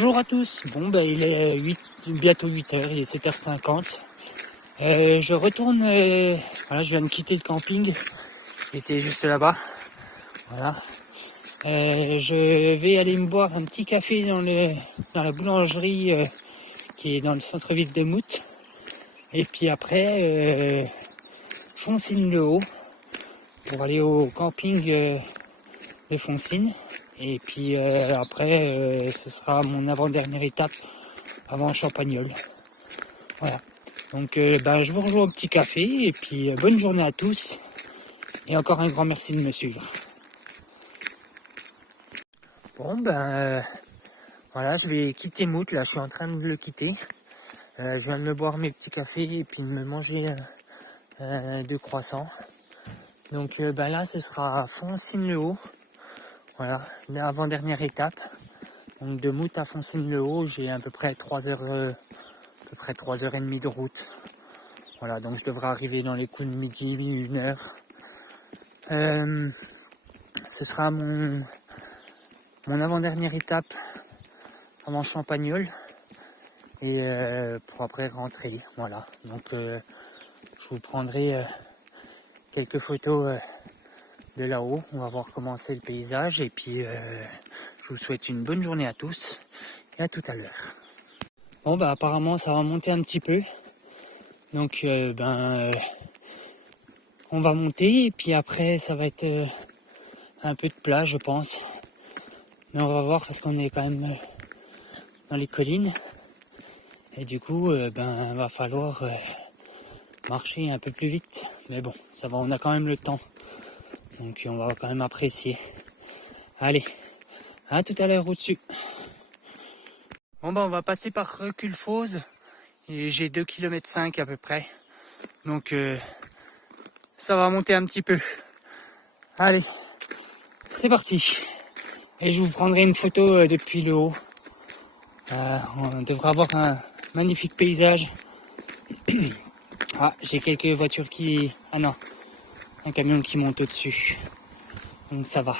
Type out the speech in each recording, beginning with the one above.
Bonjour à tous. Bon, il est bientôt 8h, il est 7h50. Je retourne, voilà, je viens de quitter le camping. J'étais juste là-bas. Voilà. Je vais aller me boire un petit café dans la boulangerie qui est dans le centre-ville de Mout. Et puis après, Foncine-le-Haut pour aller au camping de Foncine. Et puis après, ce sera mon avant-dernière étape avant Champagnole. Voilà. Donc je vous rejoins au petit café et puis bonne journée à tous. Et encore un grand merci de me suivre. Bon voilà, je vais quitter Mout, là je suis en train de le quitter. Je viens de me boire mes petits cafés et puis de me manger 2 croissants. Donc là ce sera Foncine-le-Haut. Voilà, l'avant-dernière étape. Donc de Mout à Foncine-le-Haut, j'ai à peu près 3h30 de route. Voilà, donc je devrais arriver dans les coups de midi, 1h. Ce sera mon avant-dernière étape avant Champagnole. Et pour après rentrer. Voilà, donc je vous prendrai quelques photos de là-haut. On va voir comment c'est le paysage. Et puis je vous souhaite une bonne journée à tous. Et à tout à l'heure. Bon apparemment ça va monter un petit peu. Donc on va monter et puis après ça va être un peu de plat je pense. Mais on va voir parce qu'on est quand même dans les collines. Et du coup va falloir marcher un peu plus vite. Mais bon, ça va, on a quand même le temps. Donc on va quand même apprécier. Allez, à tout à l'heure au-dessus. Bon on va passer par Recul-Fauze. Et j'ai 2,5 km à peu près. Donc ça va monter un petit peu. Allez, c'est parti. Et je vous prendrai une photo depuis le haut. On devrait avoir un magnifique paysage. Ah, j'ai quelques voitures qui... Ah non, un camion qui monte au-dessus. Donc ça va.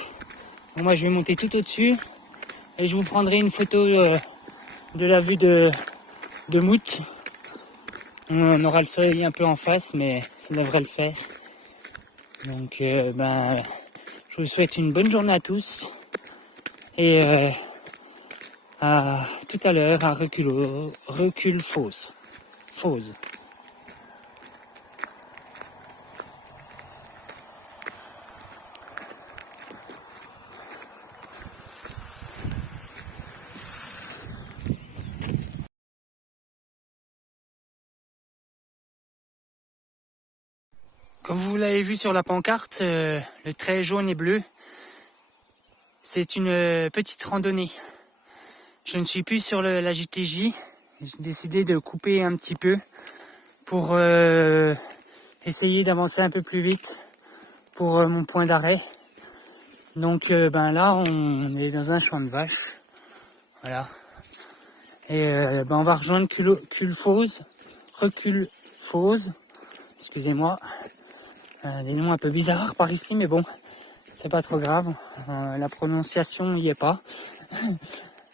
Bon, moi je vais monter tout au-dessus. Et je vous prendrai une photo de la vue de Mout. On aura le soleil un peu en face, mais ça devrait le faire. Donc je vous souhaite une bonne journée à tous. Et à tout à l'heure à Recul-Fauze. Comme vous l'avez vu sur la pancarte, le trait jaune et bleu, c'est une petite randonnée. Je ne suis plus sur la JTJ. J'ai décidé de couper un petit peu pour essayer d'avancer un peu plus vite pour mon point d'arrêt. Donc là, on est dans un champ de vaches. Voilà. Et on va rejoindre Recul-Fauze. Excusez-moi. Des noms un peu bizarres par ici, mais bon, c'est pas trop grave. La prononciation n'y est pas.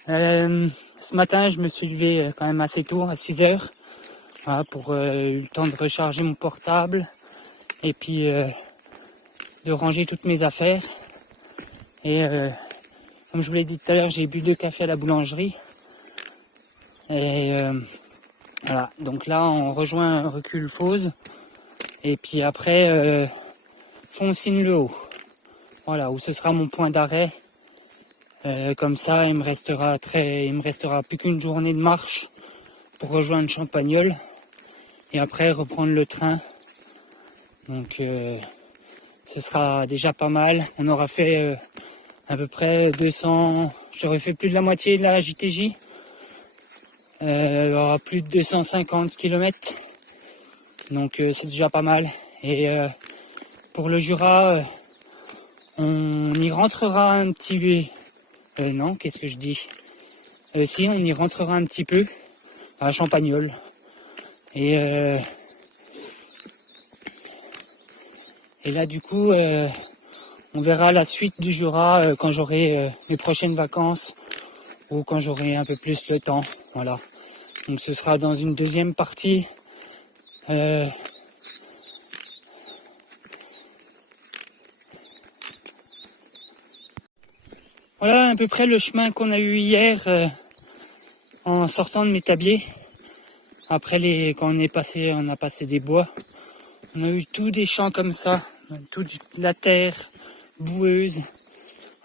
Ce matin, je me suis levé quand même assez tôt, à 6h, voilà, pour le temps de recharger mon portable et puis de ranger toutes mes affaires. Et comme je vous l'ai dit tout à l'heure, j'ai bu 2 cafés à la boulangerie. Et voilà, donc là, on rejoint Recul-Fauze. Et puis après, Foncine-le-Haut. Voilà, où ce sera mon point d'arrêt. Comme ça, il me restera plus qu'une journée de marche pour rejoindre Champagnole et après reprendre le train. Donc, ce sera déjà pas mal. On aura fait à peu près 200. J'aurais fait plus de la moitié de la JTJ. Il y aura plus de 250 km. Donc, c'est déjà pas mal. Et pour le Jura, on y rentrera un petit... non, qu'est-ce que je dis si, on y rentrera un petit peu à Champagnole. Et là, du coup, on verra la suite du Jura quand j'aurai mes prochaines vacances ou quand j'aurai un peu plus le temps. Voilà. Donc ce sera dans une deuxième partie. Voilà à peu près le chemin qu'on a eu hier en sortant de Métabier. Après quand on a passé des bois. On a eu tous des champs comme ça, toute la terre boueuse.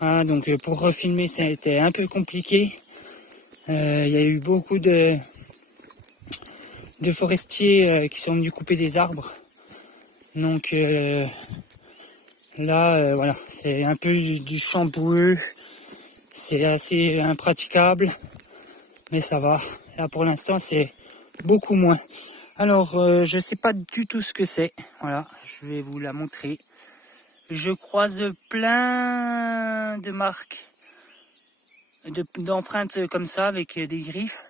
Voilà, donc pour refilmer, ça a été un peu compliqué. Il y a eu beaucoup de forestiers qui sont venus couper des arbres. Donc là, voilà, c'est un peu du champ boueux. C'est assez impraticable, mais ça va. Là, pour l'instant, c'est beaucoup moins. Alors, je sais pas du tout ce que c'est. Voilà, je vais vous la montrer. Je croise plein de marques, d'empreintes comme ça, avec des griffes.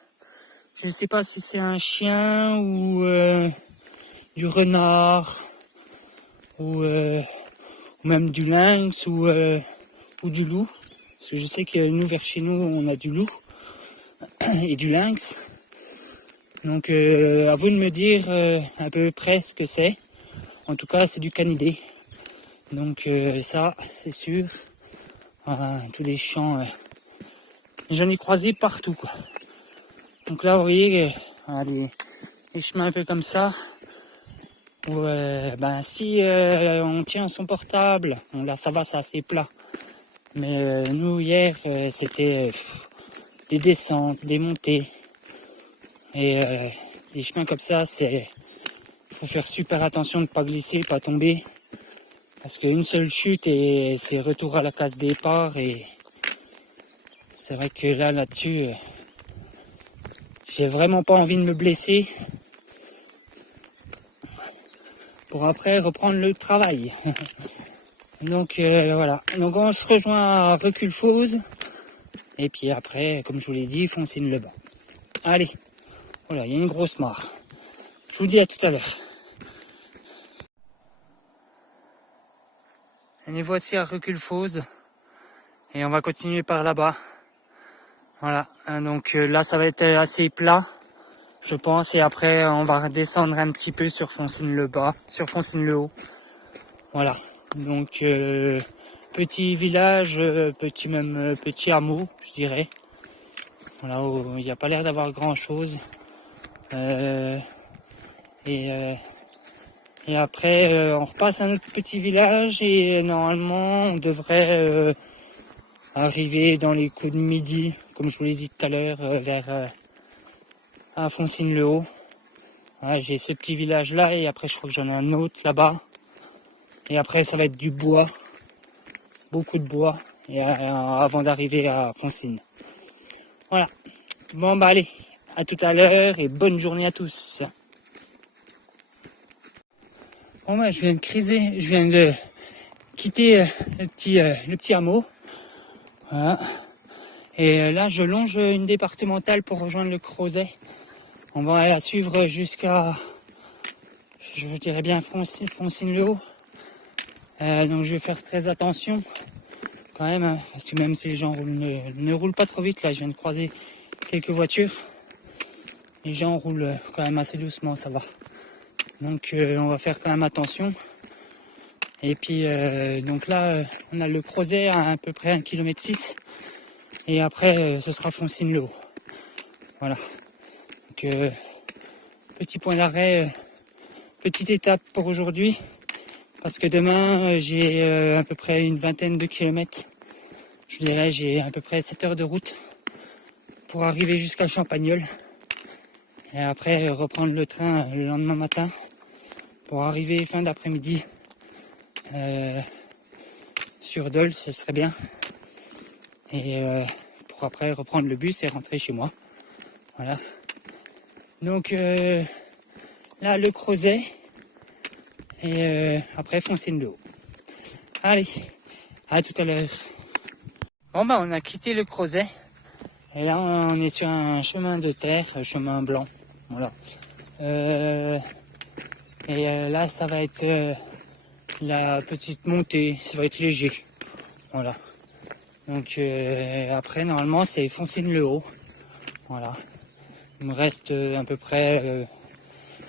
Je ne sais pas si c'est un chien ou du renard ou même du lynx ou du loup. Parce que je sais que nous, vers chez nous, on a du loup et du lynx. Donc à vous de me dire à peu près ce que c'est. En tout cas, c'est du canidé. Donc ça, c'est sûr. Voilà, tous les champs, j'en ai croisé partout, quoi. Donc là, vous voyez, les chemins un peu comme ça. Où, si on tient son portable, bon, là ça va, c'est assez plat. Mais nous, hier, c'était des descentes, des montées. Et les chemins comme ça, faut faire super attention de ne pas glisser, pas tomber. Parce qu'une seule chute et c'est retour à la case départ. Et c'est vrai que là-dessus, j'ai vraiment pas envie de me blesser. Pour après reprendre le travail. Donc voilà. Donc on se rejoint à Recul-Fauze. Et puis après, comme je vous l'ai dit, Foncine-le-Bas. Allez. Voilà, il y a une grosse mare. Je vous dis à tout à l'heure. Et nous voici à Recul-Fauze. Et on va continuer par là-bas. Voilà. Donc là, ça va être assez plat, je pense. Et après, on va redescendre un petit peu sur Foncine-le-Bas, sur Foncine-le-Haut. Voilà. Donc petit village, petit hameau, je dirais. Voilà, où il n'y a pas l'air d'avoir grand chose. Et après, on repasse à notre petit village et normalement, on devrait arriver dans les coups de midi, comme je vous l'ai dit tout à l'heure, vers à Foncine-le-Haut. Voilà, j'ai ce petit village là et après, je crois que j'en ai un autre là-bas. Et après, ça va être du bois, beaucoup de bois, et avant d'arriver à Foncine. Voilà. Bon, bah allez, à tout à l'heure et bonne journée à tous. Bon, bah, je viens de quitter le petit hameau. Voilà. Et là, je longe une départementale pour rejoindre le Crozet. On va la suivre jusqu'à, je dirais bien, Foncine-le-Haut. Donc je vais faire très attention quand même, hein, parce que même si les gens ne roulent pas trop vite, là je viens de croiser quelques voitures, les gens roulent quand même assez doucement, ça va. Donc on va faire quand même attention. Et puis donc là on a le Crozet à peu près 1,6 km et après ce sera Foncine-le-Haut. Voilà. Donc petit point d'arrêt, petite étape pour aujourd'hui. Parce que demain, j'ai à peu près une vingtaine de kilomètres. Je dirais, j'ai à peu près 7 heures de route pour arriver jusqu'à Champagnole. Et après, reprendre le train le lendemain matin pour arriver fin d'après-midi sur Dole, ce serait bien. Et pour après reprendre le bus et rentrer chez moi. Voilà. Donc là, le Crozet. Et après, Foncine-le-Haut. Allez, à tout à l'heure. Bon bah on a quitté le Crozet. Et là on est sur un chemin de terre, un chemin blanc. Voilà. Là ça va être la petite montée, ça va être léger. Voilà. Donc après normalement c'est Foncine-le-Haut. Voilà. Il me reste à peu près,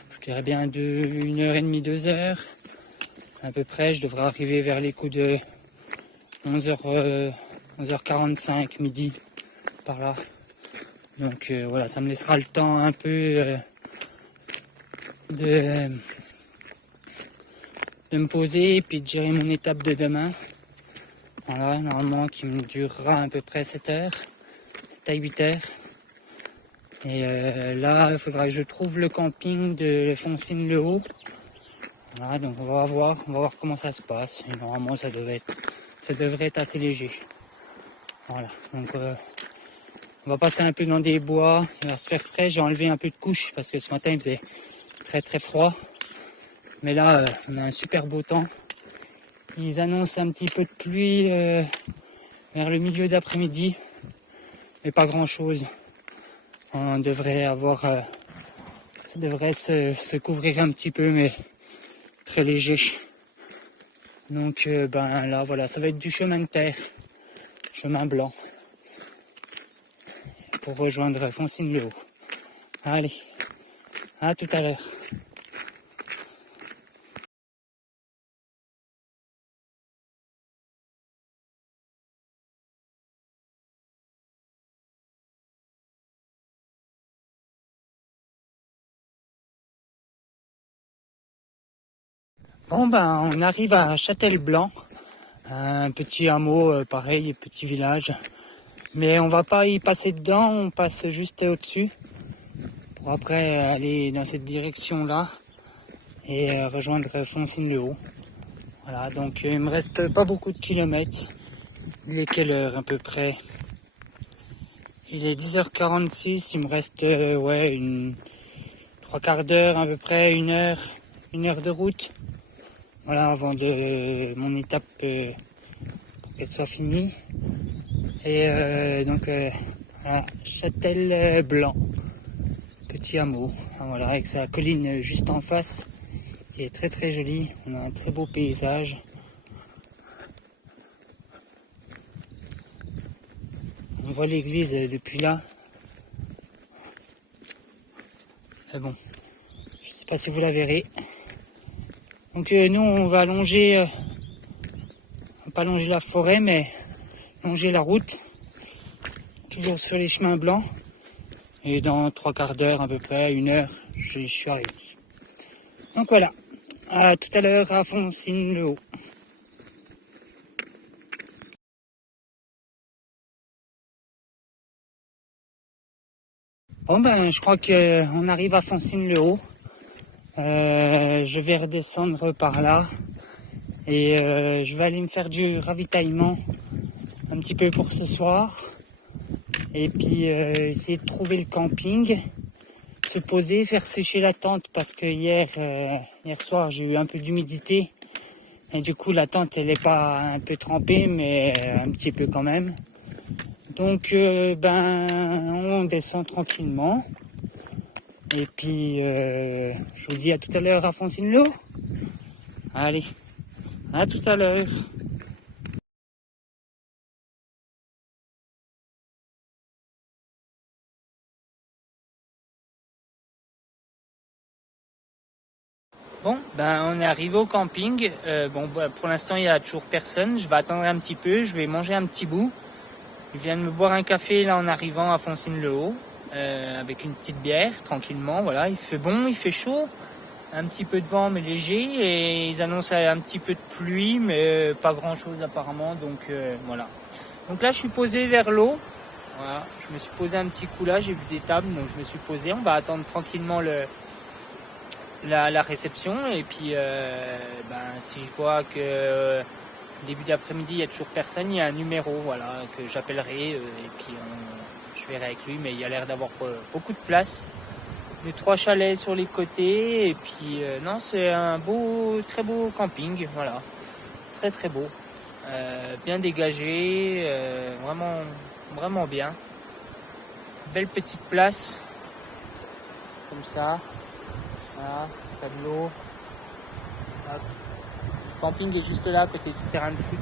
je dirais bien 1h30, 2h. À peu près, je devrais arriver vers les coups de 11h, 11h45, midi, par là. Donc voilà, ça me laissera le temps un peu de me poser et puis de gérer mon étape de demain. Voilà, normalement qui me durera à peu près 7 heures, 7 à 8 heures. Et là, il faudra que je trouve le camping de Foncine-le-Haut. Voilà, donc on va voir comment ça se passe. Et normalement, ça devrait être assez léger. Voilà, donc on va passer un peu dans des bois, il va se faire frais. J'ai enlevé un peu de couche parce que ce matin il faisait très très froid. Mais là, on a un super beau temps. Ils annoncent un petit peu de pluie vers le milieu d'après-midi, mais pas grand chose. On devrait avoir, ça devrait se couvrir un petit peu, mais très léger. Donc ben là voilà, ça va être du chemin de terre, chemin blanc, pour rejoindre Foncine-le-Haut. Allez, à tout à l'heure. Bon ben on arrive à Châtel-Blanc, un petit hameau pareil, petit village. Mais on va pas y passer dedans, on passe juste au-dessus pour après aller dans cette direction-là et rejoindre Foncine-le-Haut. Voilà, donc il me reste pas beaucoup de kilomètres. Il est quelle heure à peu près? Il est 10h46, il me reste ouais, 3/4 d'heure à peu près, 1 heure de route. Voilà, avant de mon étape pour qu'elle soit finie. Et donc voilà, Châtel-Blanc, petit hameau, voilà, avec sa colline juste en face, qui est très très jolie. On a un très beau paysage. On voit l'église depuis là. Mais bon, je sais pas si vous la verrez. Donc nous on va allonger, pas longer la forêt, mais longer la route, toujours sur les chemins blancs. Et dans 3/4 d'heure à peu près, 1 heure, je suis arrivé. Donc voilà, à tout à l'heure à Foncine-le-Haut. Bon ben je crois qu'on arrive à Foncine-le-Haut. Je vais redescendre par là et je vais aller me faire du ravitaillement un petit peu pour ce soir. Et puis essayer de trouver le camping, se poser, faire sécher la tente parce que hier soir j'ai eu un peu d'humidité et du coup la tente elle est pas un peu trempée mais un petit peu quand même. Donc ben on descend tranquillement et puis je vous dis à tout à l'heure à Foncine-le-Haut. Allez, à tout à l'heure. Bon, ben on est arrivé au camping. Bon, ben, pour l'instant il y a toujours personne. Je vais attendre un petit peu. Je vais manger un petit bout. Je viens de me boire un café là en arrivant à Foncine-le-Haut avec une petite bière tranquillement. Voilà, il fait bon, il fait chaud, un petit peu de vent mais léger et ils annoncent un petit peu de pluie mais pas grand chose apparemment. Donc voilà. Donc là je suis posé vers l'eau. Voilà, je me suis posé un petit coup là. J'ai vu des tables donc je me suis posé. On va attendre tranquillement la réception et puis ben, si je vois que début d'après-midi il y a toujours personne, il y a un numéro voilà, que j'appellerai et puis je verrai avec lui, mais il y a l'air d'avoir beaucoup de place. Les 3 chalets sur les côtés et puis non c'est un très beau camping, voilà, très très beau, bien dégagé, vraiment vraiment bien, belle petite place comme ça. Voilà, t'as de l'eau. Le camping est juste là, à côté du terrain de foot.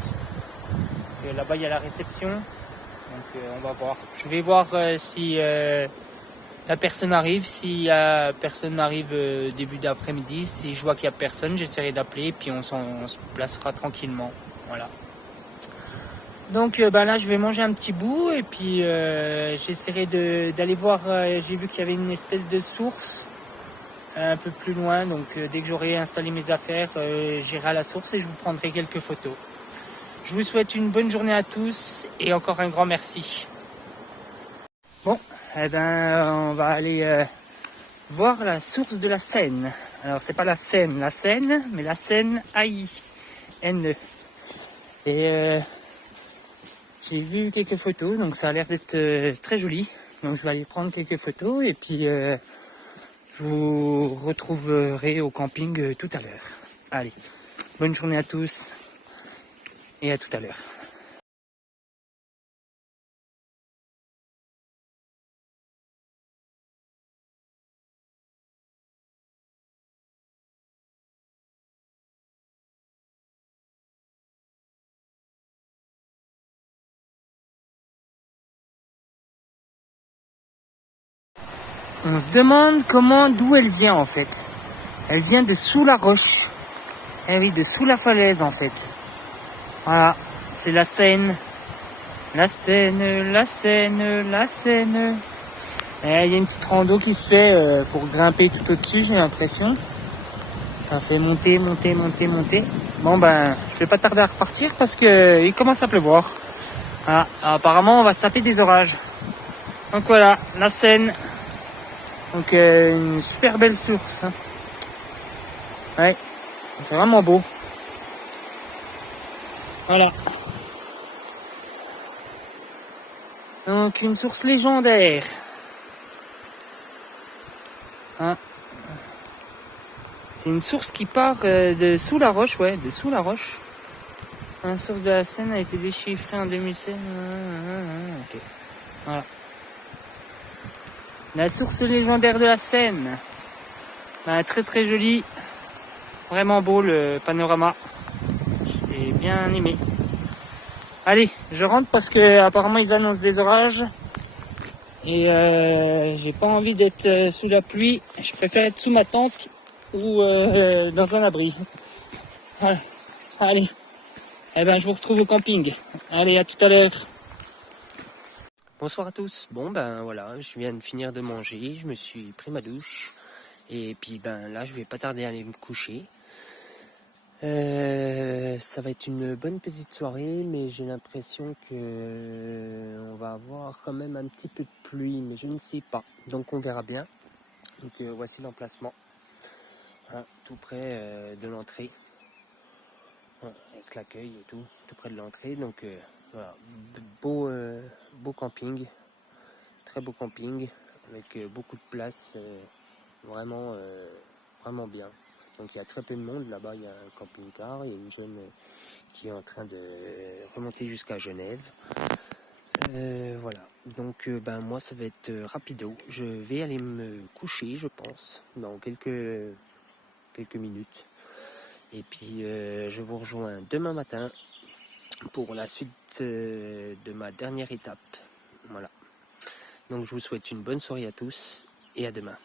là-bas il y a la réception. Donc on va voir. Je vais voir si la personne arrive. Si personne arrive début d'après-midi, si je vois qu'il n'y a personne, j'essaierai d'appeler, puis on se placera tranquillement. Voilà. Donc là je vais manger un petit bout et puis j'essaierai d'aller voir, j'ai vu qu'il y avait une espèce de source un peu plus loin, donc dès que j'aurai installé mes affaires, j'irai à la source et je vous prendrai quelques photos. Je vous souhaite une bonne journée à tous et encore un grand merci. Bon, on va aller voir la source de la Seine. Alors c'est pas la Seine, mais la Seine A-I-N-E. Et j'ai vu quelques photos, donc ça a l'air d'être très joli. Donc je vais aller prendre quelques photos et puis je vous retrouverai au camping tout à l'heure. Allez, bonne journée à tous et à tout à l'heure. On se demande d'où elle vient en fait. Elle vient de sous la roche. Eh oui, de sous la falaise en fait. Voilà, c'est la Seine. La Seine, la Seine, la Seine. Et il y a une petite rando qui se fait pour grimper tout au-dessus, j'ai l'impression. Ça fait monter. Bon je vais pas tarder à repartir parce que il commence à pleuvoir. Voilà, apparemment on va se taper des orages. Donc voilà, la Seine. Donc une super belle source. Ouais, c'est vraiment beau. Voilà. Donc une source légendaire. Hein. C'est une source qui part de sous la roche, de sous la roche. La source de la Seine a été déchiffrée en 2016. Okay. Voilà. La source légendaire de la Seine. Très très joli. Vraiment beau le panorama. J'ai bien aimé. Allez, je rentre parce que apparemment ils annoncent des orages. Et j'ai pas envie d'être sous la pluie. Je préfère être sous ma tente ou dans un abri. Voilà. Allez. Je vous retrouve au camping. Allez, à tout à l'heure. Bonsoir à tous. Bon voilà, je viens de finir de manger, je me suis pris ma douche et puis là je vais pas tarder à aller me coucher. Ça va être une bonne petite soirée, mais j'ai l'impression que on va avoir quand même un petit peu de pluie, mais je ne sais pas. Donc on verra bien. Donc voici l'emplacement, tout près de l'entrée, avec l'accueil et tout près de l'entrée. Donc voilà, beau camping. Très beau camping avec beaucoup de place, vraiment bien. Donc il y a très peu de monde là-bas, il y a un camping-car, il y a une jeune qui est en train de remonter jusqu'à Genève. Voilà, donc moi ça va être rapido. Je vais aller me coucher, je pense, dans quelques minutes. Et puis je vous rejoins demain matin pour la suite de ma dernière étape. Voilà. Donc je vous souhaite une bonne soirée à tous et à demain.